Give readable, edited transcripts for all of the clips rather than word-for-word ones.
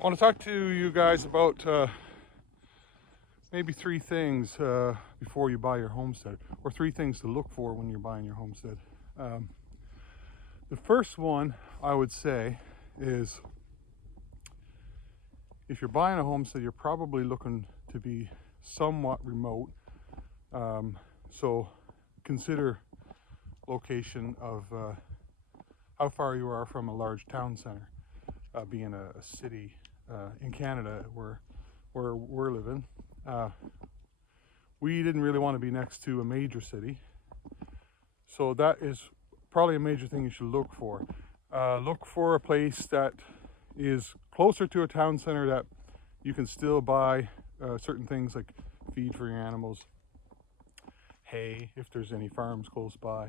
I want to talk to you guys about maybe three things before you buy your homestead, or three things to look for when you're buying your homestead. The first one I would say is, if you're buying a homestead, you're probably looking to be somewhat remote. So consider location of how far you are from a large town center, being a city in Canada where we're living. We didn't really want to be next to a major city, so that is probably a major thing you should look for. Look for a place that is closer to a town center, that you can still buy certain things like feed for your animals, hay if there's any farms close by,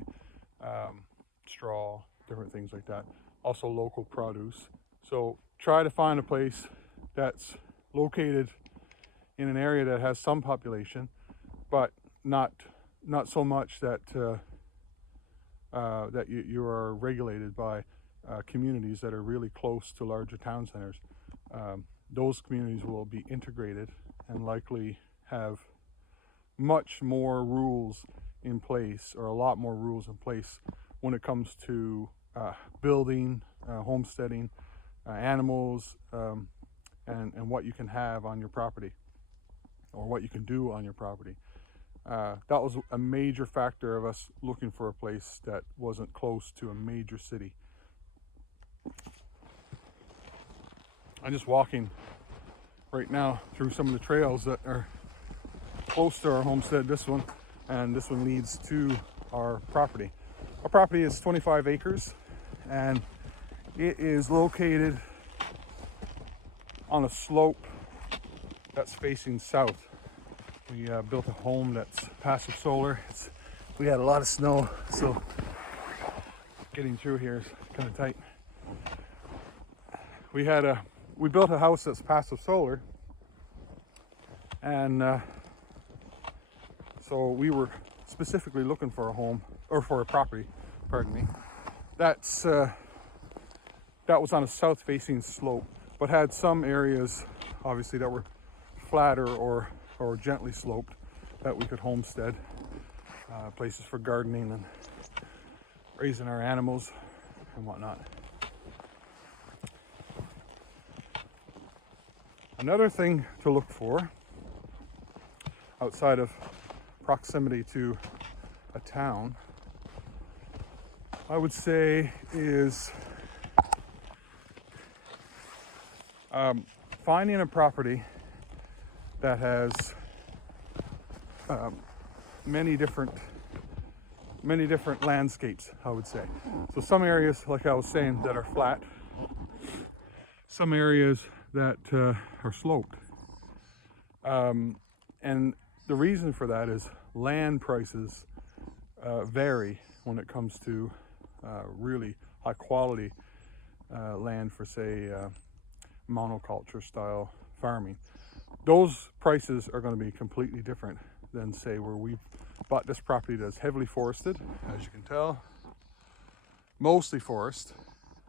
straw, different things like that. Also local produce. So try to find a place that's located in an area that has some population, but not so much that that you are regulated by communities that are really close to larger town centers. Those communities will be integrated and likely have much more rules in place, or a lot more rules in place, when it comes to building, homesteading, animals, and what you can have on your property, or what you can do on your property. That was a major factor of us looking for a place that wasn't close to a major city. I'm just walking right now through some of the trails that are close to our homestead. This one leads to our property. Our property is 25 acres, and it is located on a slope that's facing south. We built a home that's passive solar. We had a lot of snow, so getting through here is kind of tight. We built a house that's passive solar, and so we were specifically looking for a home, or for a property, pardon me, that was on a south-facing slope, but had some areas, obviously, that were flatter or gently sloped that we could homestead, places for gardening and raising our animals and whatnot. Another thing to look for, outside of proximity to a town, I would say, is finding a property that has many different landscapes, I would say. So some areas, like I was saying, that are flat, some areas that are sloped, and the reason for that is land prices vary when it comes to really high quality land for, say, monoculture style farming. Those prices are going to be completely different than, say, where we've bought this property that's heavily forested, as you can tell, mostly forest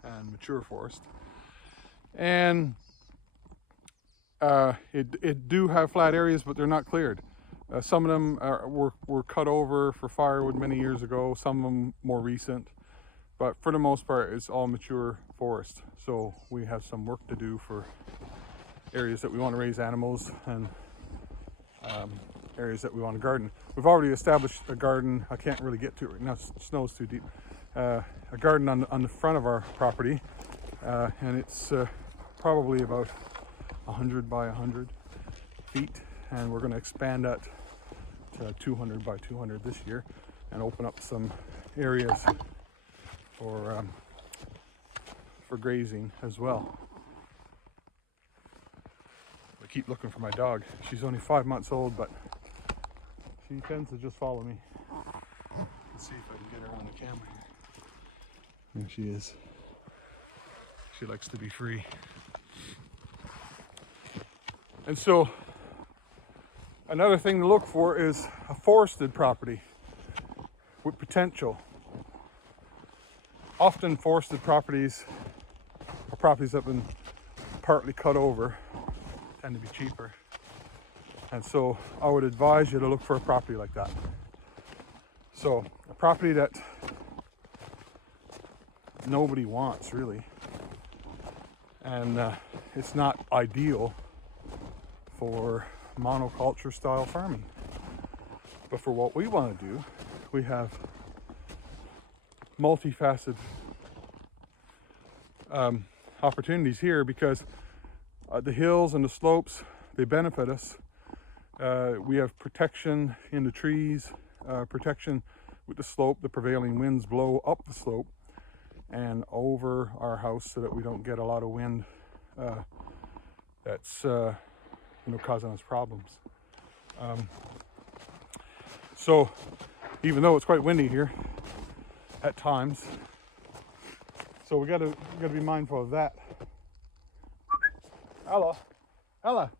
and mature forest. And it do have flat areas, but they're not cleared. Some of them were cut over for firewood many years ago, some of them more recent. But for the most part, it's all mature forest. So we have some work to do for areas that we want to raise animals and areas that we want to garden. We've already established a garden. I can't really get to it right now, snow's too deep. A garden on the front of our property, and it's probably about 100 by 100 feet, and we're going to expand that to 200 by 200 this year and open up some areas for grazing as well. I keep looking for my dog. She's only 5 months old, but she tends to just follow me. Let's see if I can get her on the camera here. There she is. She likes to be free. And so another thing to look for is a forested property with potential. Often forested properties or properties that have been partly cut over tend to be cheaper. And so I would advise you to look for a property like that. So a property that nobody wants really, and it's not ideal for monoculture style farming. But for what we want to do, we have multifaceted opportunities here, because the hills and the slopes, they benefit us. We have protection in the trees, protection with the slope. The prevailing winds blow up the slope and over our house so that we don't get a lot of wind that's causing us problems. So even though it's quite windy here at times, so we gotta be mindful of that. Ella, Ella.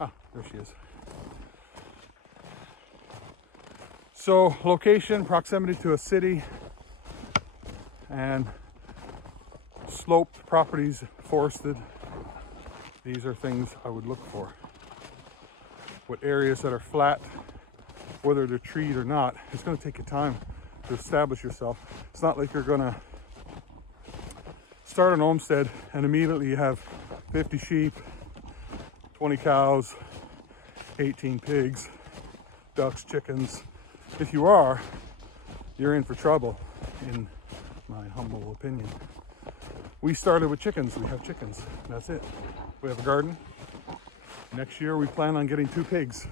Ah, there she is. So location, proximity to a city, and sloped properties, forested. These are things I would look for. With areas that are flat, whether they're treed or not, it's going to take you time to establish yourself. It's not like you're going to start an homestead and immediately you have 50 sheep, 20 cows, 18 pigs, ducks, chickens. If you are, you're in for trouble, in my humble opinion. We started with chickens. We have chickens. That's it. We have a garden. Next year we plan on getting 2 pigs.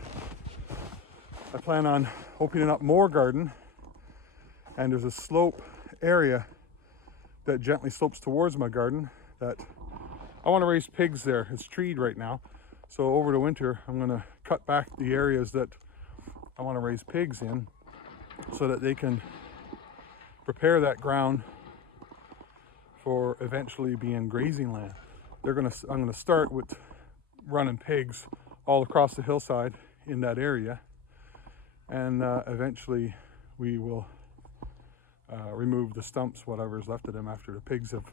I plan on opening up more garden, and there's a slope area that gently slopes towards my garden that I want to raise pigs there. It's treed right now. So over the winter, I'm going to cut back the areas that I want to raise pigs in so that they can prepare that ground for eventually being grazing land. I'm going to start with running pigs all across the hillside in that area, and eventually we will remove the stumps, whatever's left of them after the pigs have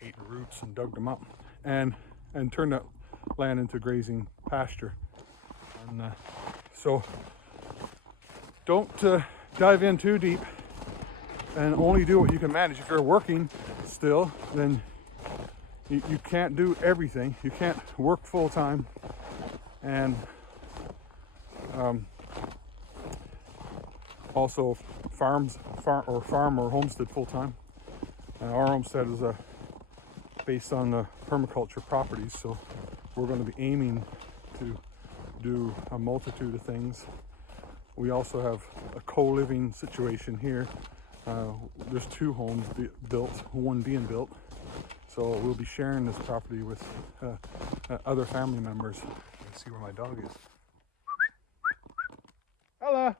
eaten roots and dug them up, and turn that land into grazing pasture. And so don't dive in too deep, and only do what you can manage. If you're working still, then you can't do everything. You can't work full time and also farm or homestead full time. Our homestead is based on the permaculture properties, so we're going to be aiming to do a multitude of things. We also have a co-living situation here. There's 2 homes built, one being built. So we'll be sharing this property with other family members. Let's see where my dog is. Ella!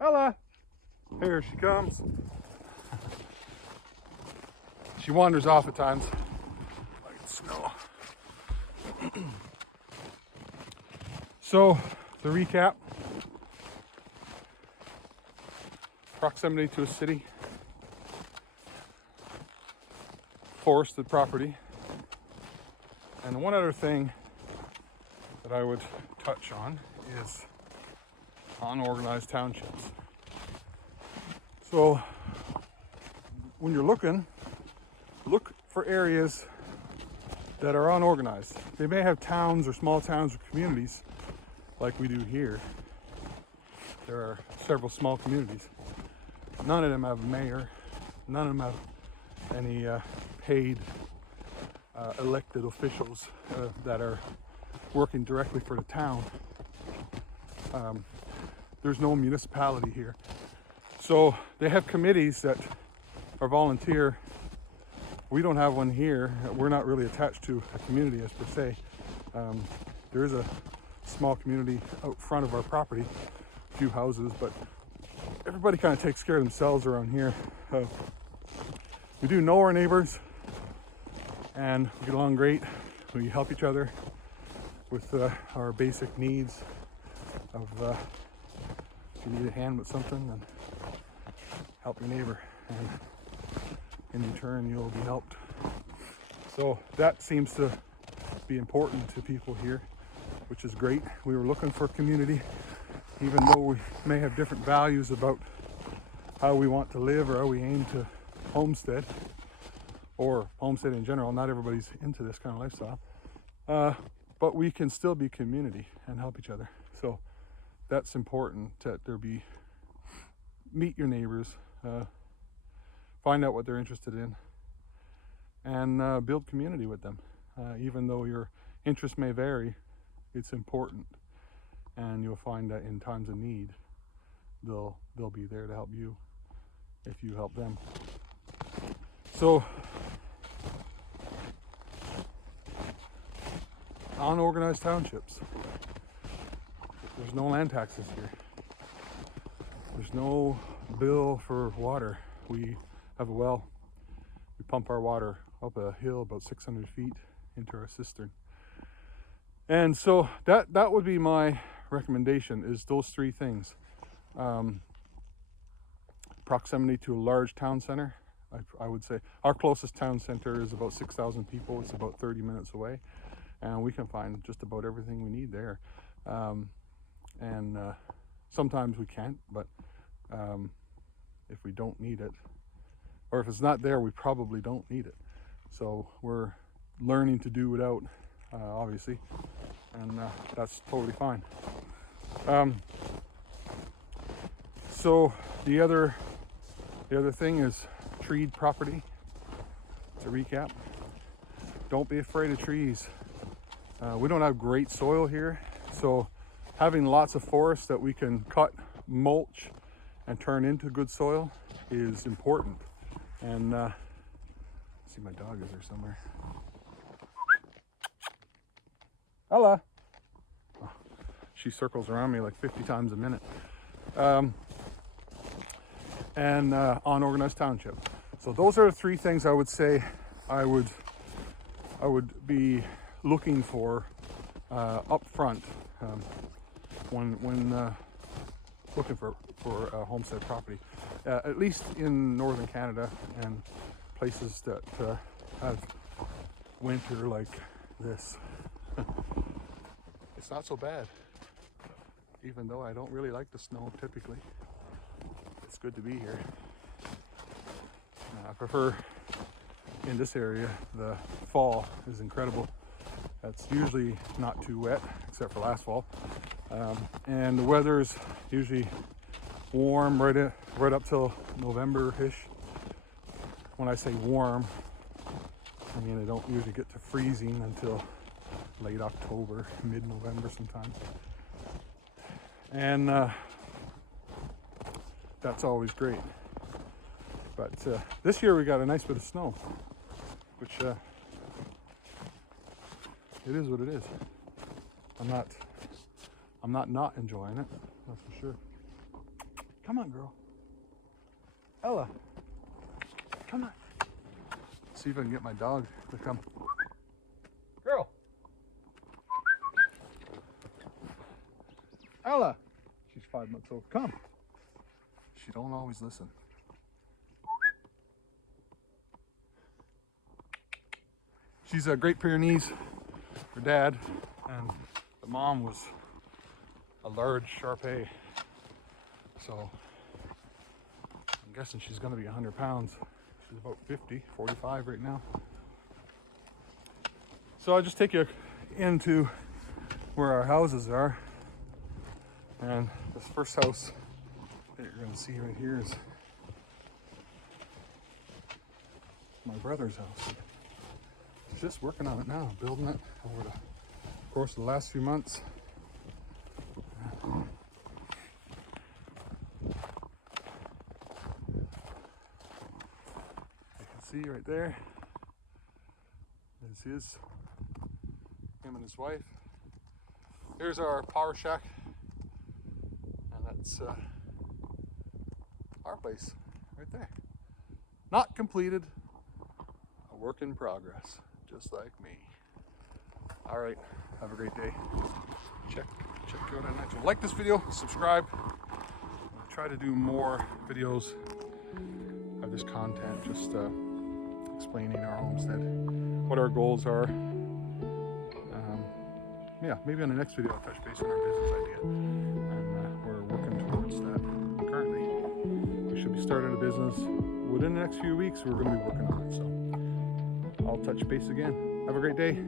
Ella! Here she comes. she wanders off at times, like snow. So, the recap: proximity to a city, forested property, and one other thing that I would touch on is unorganized townships. So when you're looking, look for areas that are unorganized. They may have towns or small towns or communities like we do here. There are several small communities. None of them have a mayor. None of them have any paid elected officials that are working directly for the town. There's no municipality here. So they have committees that are volunteer. We don't have one here. We're not really attached to a community as per se. There is a small community out front of our property, a few houses, but everybody kind of takes care of themselves around here. We do know our neighbors and we get along great. We help each other with our basic needs of if you need a hand with something, then help your neighbor, and in return you'll be helped. So that seems to be important to people here, which is great. We were looking for community, even though we may have different values about how we want to live or how we aim to homestead, or homestead in general. Not everybody's into this kind of lifestyle, but we can still be community and help each other. So that's important, that there be, meet your neighbors, find out what they're interested in, and build community with them. Even though your interests may vary, it's important, and you'll find that in times of need, they'll be there to help you if you help them. So unorganized townships. There's no land taxes here. There's no bill for water. We have a well. We pump our water up a hill about 600 feet into our cistern. And so that would be my recommendation, is those three things. Proximity to a large town center. I would say our closest town center is about 6,000 people. It's about 30 minutes away, and we can find just about everything we need there. Sometimes we can't, but if we don't need it, or if it's not there, we probably don't need it. So we're learning to do without, obviously, and that's totally fine. So the other thing is treed property. To recap, don't be afraid of trees. We don't have great soil here, so having lots of forest that we can cut, mulch, and turn into good soil is important. And see, my dog is there somewhere. Ella. Oh, she circles around me like 50 times a minute. Unorganized township. So those are the three things I would say I would be looking for up front when looking for a homestead property, at least in northern Canada and places that have winter like this. It's not so bad, even though I don't really like the snow typically. It's good to be here. I prefer, in this area, the fall is incredible. That's usually not too wet, except for last fall. And the weather's usually warm right up till November-ish. When I say warm, I mean I don't usually get to freezing until late October, mid-November sometimes. And that's always great. But this year we got a nice bit of snow, which it is what it is. I'm not enjoying it, that's for sure. Come on, girl. Ella, come on. See see if I can get my dog to come. Girl! Ella! She's 5 months old. Come! She don't always listen. She's a Great Pyrenees, her dad, and the mom was a large Shar-Pei. So I'm guessing she's gonna be 100 pounds. She's about 50, 45 right now. So I'll just take you into where our houses are. And this first house that you're gonna see right here is my brother's house. He's just working on it now, building it over the course of the last few months. See right there is him and his wife. Here's our power shack, and that's our place right there. Not completed, a work in progress, just like me. All right, have a great day. Check you out on next one. Like this video, subscribe. I'll try to do more videos of this content, just explaining our homestead, what our goals are. Yeah, maybe on the next video I'll touch base on our business idea, and we're working towards that currently. We should be starting a business within the next few weeks. We're going to be working on it, so I'll touch base again. Have a great day.